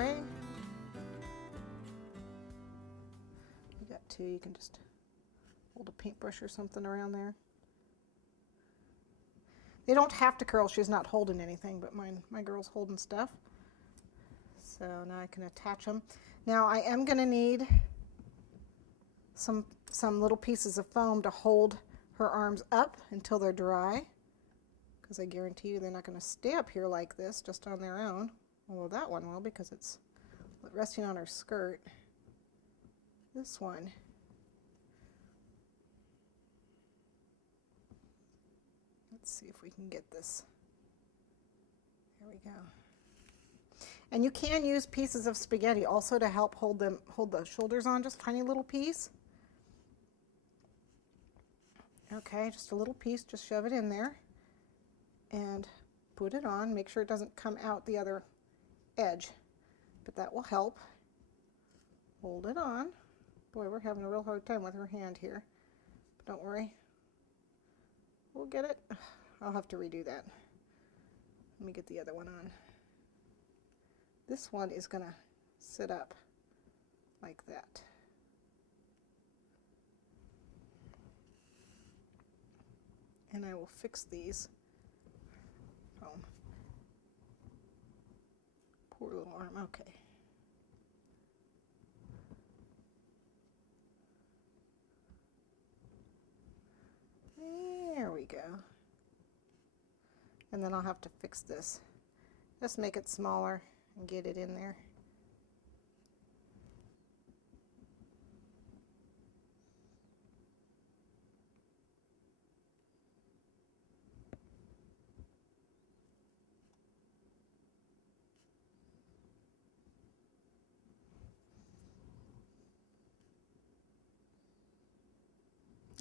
way. You got two, you can just hold a paintbrush or something around there. They don't have to curl, she's not holding anything, but my girl's holding stuff. So now I can attach them. Now I am going to need some little pieces of foam to hold her arms up until they're dry, because I guarantee you they're not going to stay up here like this just on their own. Although that one will, because it's resting on her skirt. This one, let's see if we can get this. There we go. And you can use pieces of spaghetti also to help hold the shoulders on, just a tiny little piece. Okay, just a little piece, just shove it in there and put it on. Make sure it doesn't come out the other edge, but that will help. Hold it on. Boy, we're having a real hard time with her hand here. But don't worry. We'll get it. I'll have to redo that. Let me get the other one on. This one is going to sit up like that. And I will fix these. Foam. Poor little arm. Okay. There we go. And then I'll have to fix this. Just make it smaller and get it in there.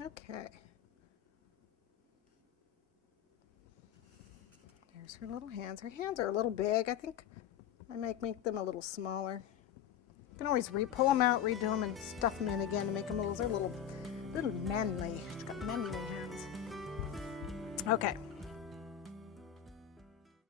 Okay. There's her little hands. Her hands are a little big. I think I might make them a little smaller. You can always pull them out, redo them, and stuff them in again to make them they're little manly. She's got manly hands. Okay.